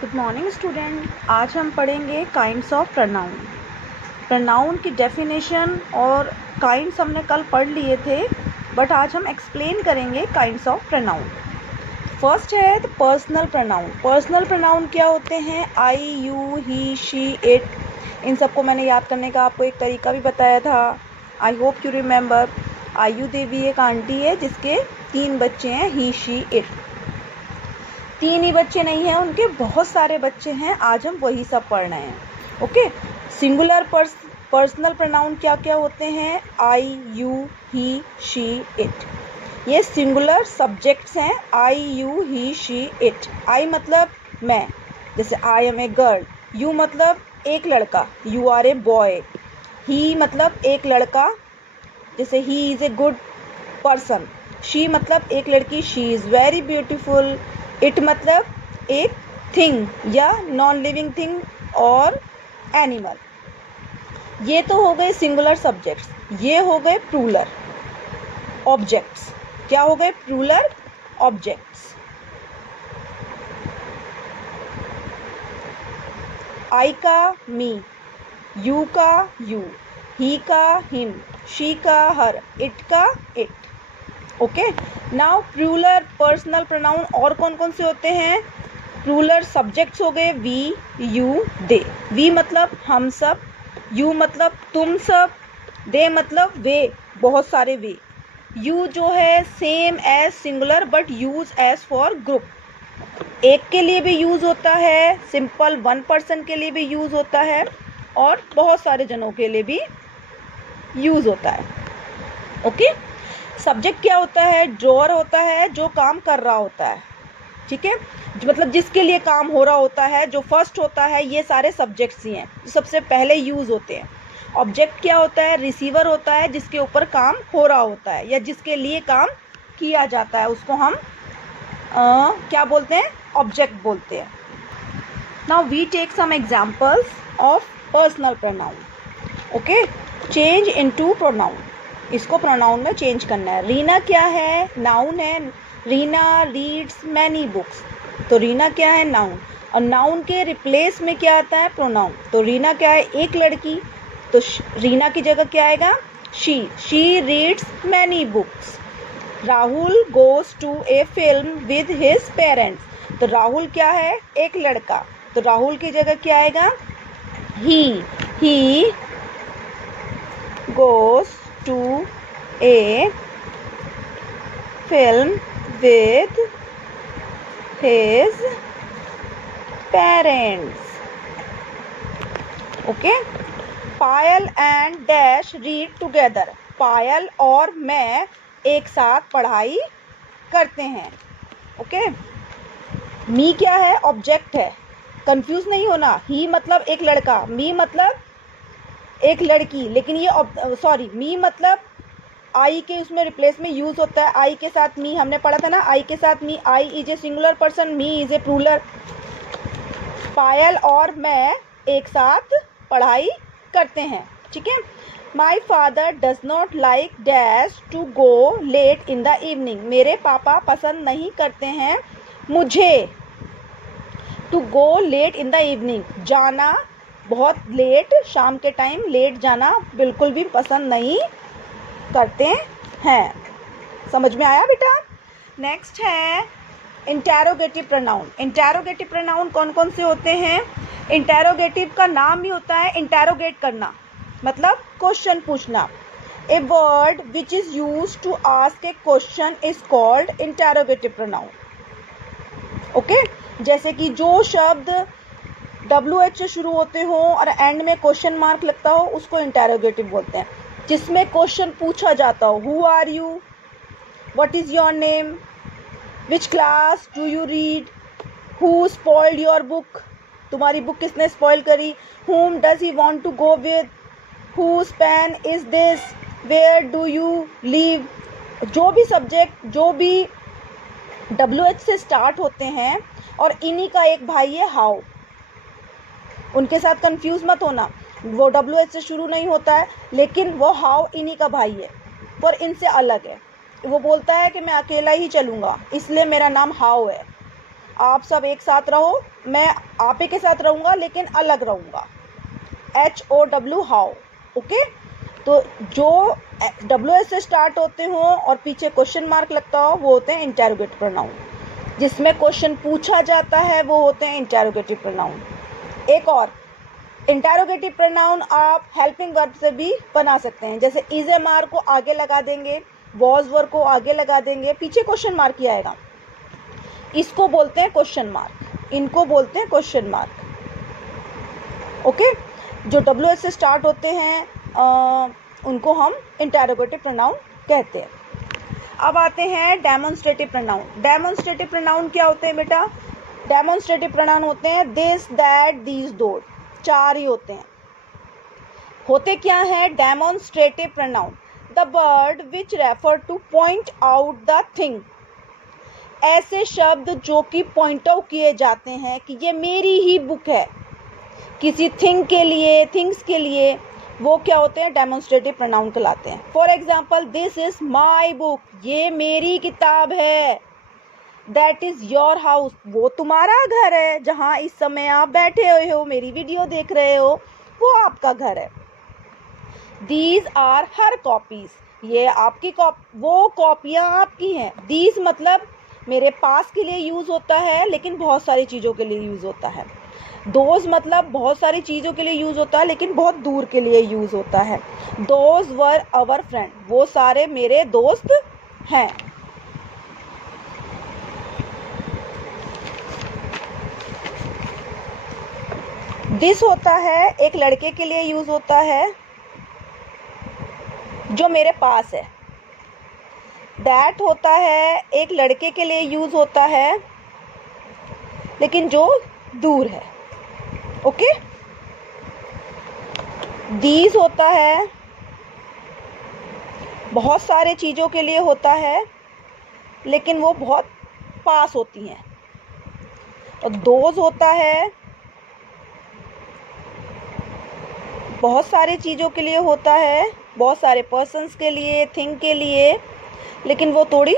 Good morning student. आज हम पढ़ेंगे काइंड्स ऑफ प्रोनाउन। प्रोनाउन की डेफिनेशन और काइंड्स हमने कल पढ़ लिए थे, बट आज हम एक्सप्लेन करेंगे काइंड्स ऑफ प्रोनाउन। फर्स्ट है the personal pronoun. Personal pronoun क्या होते हैं? I, you, he, she, it. इन सबको मैंने याद करने का आपको एक तरीका भी बताया था। I hope you remember. आयु देवी एक आंटी है जिसके 3 बच्चे हैं, ही, शी, इट। 3 ही बच्चे नहीं हैं, उनके बहुत सारे बच्चे हैं। आज हम वही सब पढ़ रहे हैं। ओके। सिंगुलर पर्सनल प्रोनाउन क्या क्या होते हैं? I, you, he, she, it. ये सिंगुलर सब्जेक्ट्स हैं। I, you, he, she, it. I मतलब मैं, जैसे I am a girl. You मतलब एक लड़का, you are a boy. He मतलब एक लड़का, जैसे he is a good person. She मतलब एक लड़की, she is very beautiful. It मतलब एक थिंग या नॉन लिविंग थिंग और एनिमल। ये तो हो गए सिंगुलर सब्जेक्ट्स। ये हो गए प्लूरल ऑब्जेक्ट्स। क्या हो गए? Plural objects. आई का मी, यू का यू, ही का हिम, शी का हर, इट का it. Okay. Now plural personal pronoun और कौन कौन से होते हैं? प्लूरल सब्जेक्ट्स हो गए वी, यू, दे। वी मतलब हम सब, यू मतलब तुम सब, दे मतलब वे, बहुत सारे वे। यू जो है same as singular but use as for group. एक के लिए भी यूज होता है, सिंपल 1 पर्सन के लिए भी यूज होता है, और बहुत सारे जनों के लिए भी यूज होता है। ओके। सब्जेक्ट क्या होता है? ड्रॉअर होता है, जो काम कर रहा होता है। ठीक है, मतलब जिसके लिए काम हो रहा होता है, जो फर्स्ट होता है। ये सारे सब्जेक्ट्स ही हैं जो सबसे पहले यूज होते हैं। ऑब्जेक्ट क्या होता है? रिसीवर होता है, जिसके ऊपर काम हो रहा होता है या जिसके लिए काम किया जाता है, उसको हम क्या बोलते हैं? ऑब्जेक्ट बोलते हैं। Now we take some examples of personal pronoun. Okay. Change into pronoun. इसको प्रोनाउन में चेंज करना है। रीना क्या है? नाउन है। Reena reads many books. तो रीना क्या है? नाउन। और नाउन के रिप्लेस में क्या आता है? प्रोनाउन। तो रीना क्या है? एक लड़की, तो रीना की जगह क्या आएगा? She reads many books. Rahul goes to a film with his parents. तो राहुल क्या है? एक लड़का, तो राहुल की जगह क्या आएगा? He goes to a film with his parents. Okay. Payal and dash read together. Payal और मैं एक साथ पढ़ाई करते हैं। ओके। मी क्या है? ऑब्जेक्ट है, कंफ्यूज नहीं होना। ही मतलब एक लड़का, मी मतलब एक लड़की, लेकिन ये मी मतलब आई के उसमें रिप्लेस में यूज होता है। आई के साथ मी, हमने पढ़ा था ना, आई के साथ me. I is a singular person, me is a plural. Payal और मैं एक साथ पढ़ाई करते हैं। ठीक है। My father does not like dash to go late in the evening. मेरे पापा पसंद नहीं करते हैं मुझे to go late in the evening, जाना बहुत लेट, शाम के टाइम लेट जाना बिल्कुल भी पसंद नहीं करते हैं। समझ में आया बेटा? नेक्स्ट है इंटेरोगेटिव प्रोनाउन। इंटेरोगेटिव प्रोनाउन कौन कौन से होते हैं? इंटेरोगेटिव का नाम ही होता है इंटेरोगेट करना, मतलब क्वेश्चन पूछना। A word which is used to ask a question is called interrogative pronoun. Okay. जैसे कि जो शब्द WH से शुरू होते हो और एंड में क्वेश्चन मार्क लगता हो, उसको इंटेरोगेटिव बोलते हैं। जिसमें क्वेश्चन पूछा जाता हो, who are you, what is your name, which class do you read, who spoiled your book, तुम्हारी बुक किसने स्पॉइल करी, whom does he want to go with, whose pen is this, where do you live। जो भी subject, जो भी WH से start होते हैं, और इन्हीं का एक भाई है हाउ। उनके साथ कंफ्यूज मत होना, वो WH से शुरू नहीं होता है, लेकिन वो हाउ इन्हीं का भाई है, पर इनसे अलग है। वो बोलता है कि मैं अकेला ही चलूँगा, इसलिए मेरा नाम हाउ है। आप सब एक साथ रहो, मैं आप ही के साथ रहूँगा लेकिन अलग रहूँगा। HOW how, okay. तो जो WH से स्टार्ट होते हो और पीछे क्वेश्चन मार्क लगता हो वो होते हैं इंटेरोगेटिव प्रोनाउन। जिसमें क्वेश्चन पूछा जाता है वो होते हैं इंटेरोगेटिव प्रोनाउन। एक और इंटेरोगेटिव प्रोनाउन आप हेल्पिंग वर्ब से भी बना सकते हैं, जैसे इज एम आर को आगे लगा देंगे, वॉज वर को आगे लगा देंगे, पीछे क्वेश्चन मार्क ही आएगा। इसको बोलते हैं क्वेश्चन मार्क, इनको बोलते हैं क्वेश्चन मार्क, ओके। जो WH से स्टार्ट होते हैं उनको हम इंटेरोगेटिव प्रोनाउन कहते हैं। अब आते हैं डेमोन्स्ट्रेटिव प्रोनाउन। डेमोन्स्ट्रेटिव प्रोनाउन क्या होते हैं बेटा? डेमोन्स्ट्रेटिव प्रोनाउन होते हैं दिस, दैट, दीज, दोज, 4 ही होते हैं। होते क्या है demonstrative pronoun? The word which refer two point out the thing. ऐसे शब्द जो कि पॉइंट आउट किए जाते हैं कि ये मेरी ही बुक है, किसी थिंग के लिए, थिंग्स के लिए, वो क्या होते हैं? डेमोन्स्ट्रेटिव प्रोनाउन कहलाते हैं। For example, this is my book, ये मेरी किताब है। दैट इज योर हाउस, वो तुम्हारा घर है, जहाँ इस समय आप बैठे हुए हो, मेरी वीडियो देख रहे हो, वो आपका घर है। दीज आर हर कॉपीज, ये आपकी वो कॉपियाँ आपकी हैं। दीज मतलब मेरे पास के लिए यूज़ होता है लेकिन बहुत सारी चीज़ों के लिए यूज़ होता है। दोज मतलब बहुत सारी चीज़ों के लिए यूज़ होता है लेकिन बहुत दूर के लिए यूज़ होता है। दोज वर अवर फ्रेंड, वो सारे मेरे दोस्त हैं। दिस होता है एक लड़के के लिए यूज़ होता है जो मेरे पास है। दैट होता है एक लड़के के लिए यूज़ होता है लेकिन जो दूर है, ओके। दीज होता है बहुत सारे चीज़ों के लिए होता है लेकिन वो बहुत पास होती हैं। और दोज होता है बहुत सारी चीज़ों के लिए होता है, बहुत सारे पर्सन्स के लिए, थिंग के लिए, लेकिन वो थोड़ी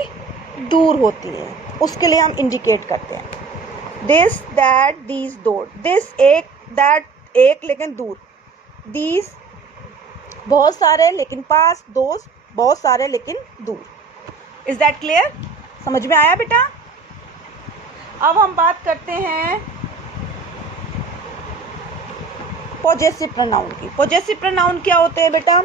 दूर होती है, उसके लिए हम इंडिकेट करते हैं। This, that, these, those. This एक, दैट एक लेकिन दूर, दीज बहुत सारे लेकिन पास, दोज बहुत सारे लेकिन दूर। Is that clear? समझ में आया बेटा? अब हम बात करते हैं पॉजेसिव प्रोनाउन की। पॉजेसिव प्रोनाउन क्या होते हैं बेटा?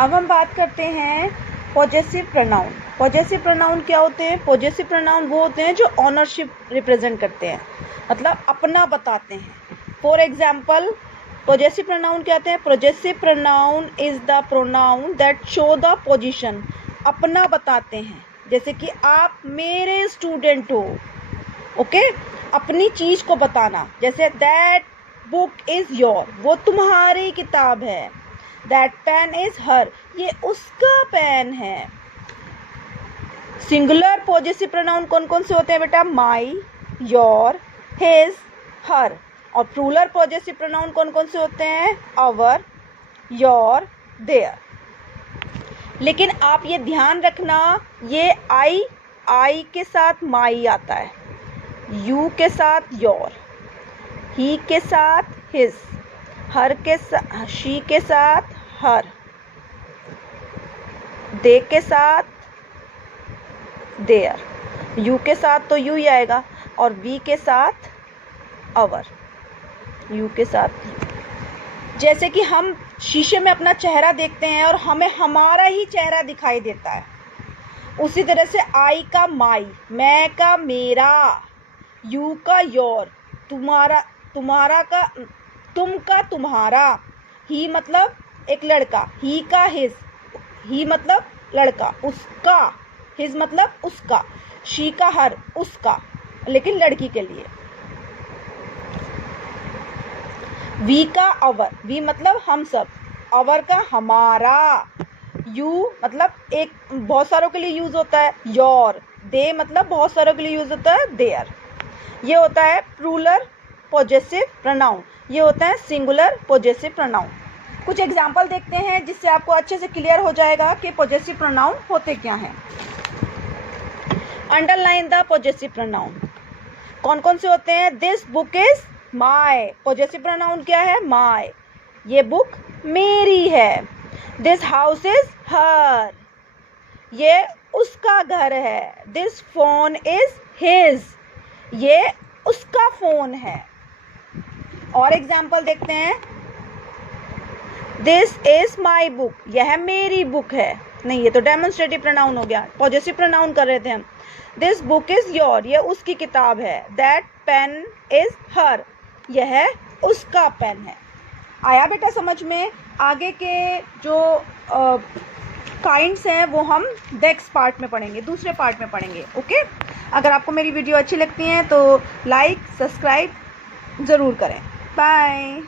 अब हम बात करते हैं पॉजेसिव प्रोनाउन। पॉजेसिव प्रोनाउन क्या होते हैं? पॉजेसिव प्रोनाउन वो होते हैं जो ऑनरशिप रिप्रेजेंट करते हैं, मतलब अपना बताते हैं। फॉर एग्जाम्पल, पॉजेसिव प्रोनाउन कहते हैं possessive pronoun is the pronoun that show the position, अपना बताते हैं। जैसे कि आप मेरे स्टूडेंट हो, ओके। अपनी चीज़ को बताना, जैसे दैट बुक इज योर, वो तुम्हारी किताब है। दैट पेन इज हर, ये उसका पेन है। सिंगुलर पॉजेसिव प्रोनाउन कौन कौन से होते हैं बेटा? My, your, his, her. और प्लूरल पॉजेसिव प्रोनाउन कौन कौन से होते हैं? Our, your, their. लेकिन आप ये ध्यान रखना, ये आई के साथ माई आता है, यू के साथ योर, ही के साथ हिज, हर के साथ, शी के साथ हर, दे के साथ देयर, यू के साथ तो यू ही आएगा, और वी के साथ अवर, यू के साथ। जैसे कि हम शीशे में अपना चेहरा देखते हैं और हमें हमारा ही चेहरा दिखाई देता है, उसी तरह से आई का माई, मैं का मेरा, यू का योर, तुम्हारा का तुम का तुम्हारा, ही मतलब एक लड़का, ही का हिज, ही मतलब लड़का, उसका, हिज मतलब उसका, शी का हर, उसका लेकिन लड़की के लिए, वी का अवर, वी मतलब हम सब, अवर का हमारा, यू मतलब एक बहुत सारों के लिए यूज़ होता है, योर, दे मतलब बहुत सारों के लिए यूज़ होता है, देयर। ये होता है प्लूरल पॉजेसिव प्रोनाउन, ये होता है सिंगुलर पॉजेसिव प्रोनाउन। कुछ एग्जाम्पल देखते हैं जिससे आपको अच्छे से क्लियर हो जाएगा कि पॉजेसिव प्रोनाउन होते क्या हैं। Underline the possessive pronoun. कौन कौन से होते हैं? This book is my, possessive pronoun क्या है? माई, ये बुक मेरी है। दिस हाउस इज हर, ये उसका घर है। दिस फोन इज हिज, ये उसका फोन है। और एग्जाम्पल देखते हैं। दिस इज माई बुक, यह मेरी बुक है। नहीं, ये तो डेमोन्स्ट्रेटिव प्रोनाउन हो गया, पॉजेसिव प्रोनाउन कर रहे थे हम। दिस बुक इज योर, यह उसकी किताब है। दैट पेन इज हर, यह उसका पेन है। आया बेटा समझ में? आगे के जो काइंड्स हैं वो हम नेक्स्ट पार्ट में पढ़ेंगे, दूसरे पार्ट में पढ़ेंगे। ओके, अगर आपको मेरी वीडियो अच्छी लगती है तो लाइक सब्सक्राइब ज़रूर करें। बाय।